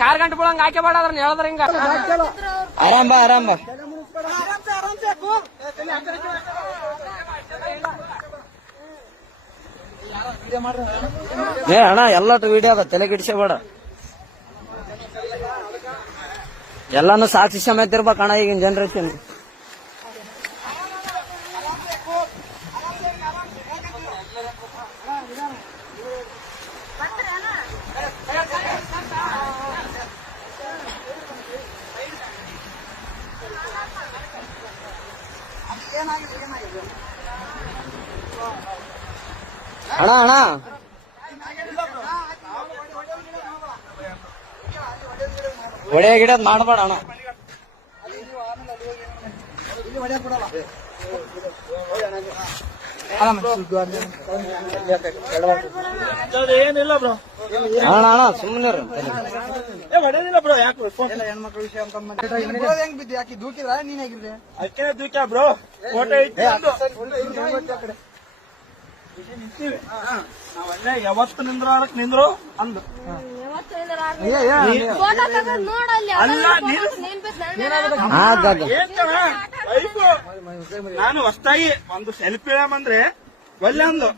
car ಗಂಟೆ ಬಿಡಂಗ ಹಾಕಿ ಬೇಡ ಅದ್ರ ಹೇಳಿದ್ರ ಹಿಂಗ ಆರಾಮ್ ಬಾ ಏ ಅಣ್ಣ ಎಲ್ಲಟು ವಿಡಿಯೋ ಅದ ತಲೆ ಗಿಡಿಸಬೇಡ ಎಲ್ಲಾನು ಸಾಕ್ಷಿ ಸಮೇತ ಇರ್ಬೇಕಣ್ಣ ಈಗಿನ ಜನರೇಷನ್ ಅಣ್ಣ ಒಡೆ ಗಿಡದ್ ಮಾಡಬೇಡ ಅಣ್ಣ ಏನಿಲ್ಲ ಬ್ರೋ ಅಣ್ಣ ಸುಮ್ಮನೆ ಹೊಡೆದಿಲ್ಲ ಬ್ರೋ ಯಾಕೆ ಹೆಣ್ಮಕ್ಳ ವಿಷಯ ಹೆಂಗ್ ಬಿದ್ದಿ ಯಾಕೆ ದೂಕಿದ್ರ ನೀನ್ ಹೇಗಿದ್ರೆ ಅದಕ್ಕೆ ದೂಕ್ಯ ಬ್ರೋ ಫೋಟೋ ಇಟ್ಟು ನಾವಲ್ಲೇ ಯಾವತ್ತು ನಿಂದ್ರು ಅಂದು ಅಲ್ಲ ನಾನು ಹೊಸ್ತಾಗಿ ಒಂದು ಸೆಲ್ಫಿ ಅಂದ್ರೆ ಒಳ್ಳೆ ಅಂದು